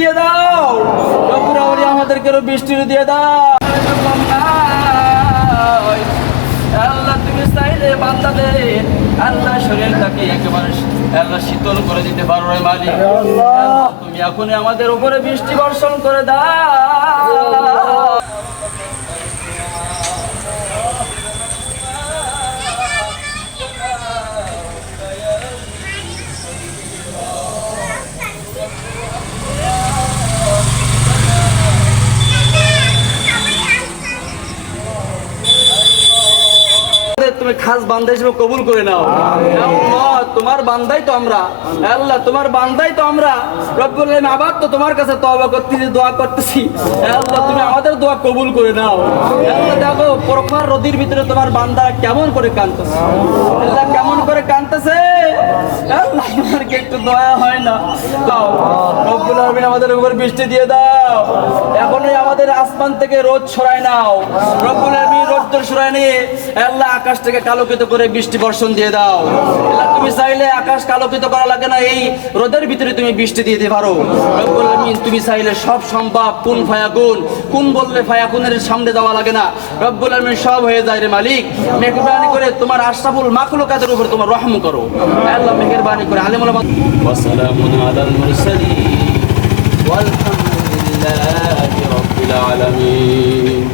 দিয়ে দাও। রবুরাবলি আমাদেরকে বৃষ্টি দিয়ে দাও। আল্লাহ শীতল করে দিতে পারো মালিক। তুমি এখনই আমাদের উপরে বৃষ্টি বর্ষণ করে দাও। তুমি খাস বান্দা হিসেবে কবুল করে নাও। আল্লাহ তোমার বান্দাই তো আমরা। আল্লাহ তোমার বান্দাই তো আমরা। রব্বুল আলামিন আবার তো তোমার কাছে তওবা করতেছি দোয়া করতেছি। আল্লাহ তুমি আমাদের দোয়া কবুল করে নাও। আল্লাহ দেখো প্রখর রদির ভিতরে তোমার বান্দা কেমন করে কাঁদতেছে। আল্লাহ কেমন করে কাঁদতেছে। আল্লাহ তোমার একটু দয়া হয় না? দাও রব্বুল আলামিন আমাদের উপর বৃষ্টি দিয়ে দাও। এখনই আমাদের আসমান থেকে রোদ ছড়ায় নাও রব্বুল আলামিন রোদ্দুর সরায় নিয়ে আল্লাহ আকাশ থেকে কালোকিত করে বৃষ্টি বর্ষণ দিয়ে দাও আল্লাহ তুমি চাইলে আকাশ কালোকিত করা লাগে না এই রোদের ভিতরে তুমি বৃষ্টি দিয়ে দিতে পারো রব্বুল আলামিন তুমি চাইলে সব সম্ভব কোন ফায়াকুন কোন বললে ফায়াকুনের সামনে যাওয়া লাগে না রব্বুল আলামিন সব হয়ে যায় রে মালিক মেহরবানি করে তোমার আশরাফুল মাখলুকাতের উপর তোমার রহম করো আল্লাহ মেহরবানি করে আলিমুল ওয়াসালামু আলাল মুরসালিন والحمد لله رب العالمين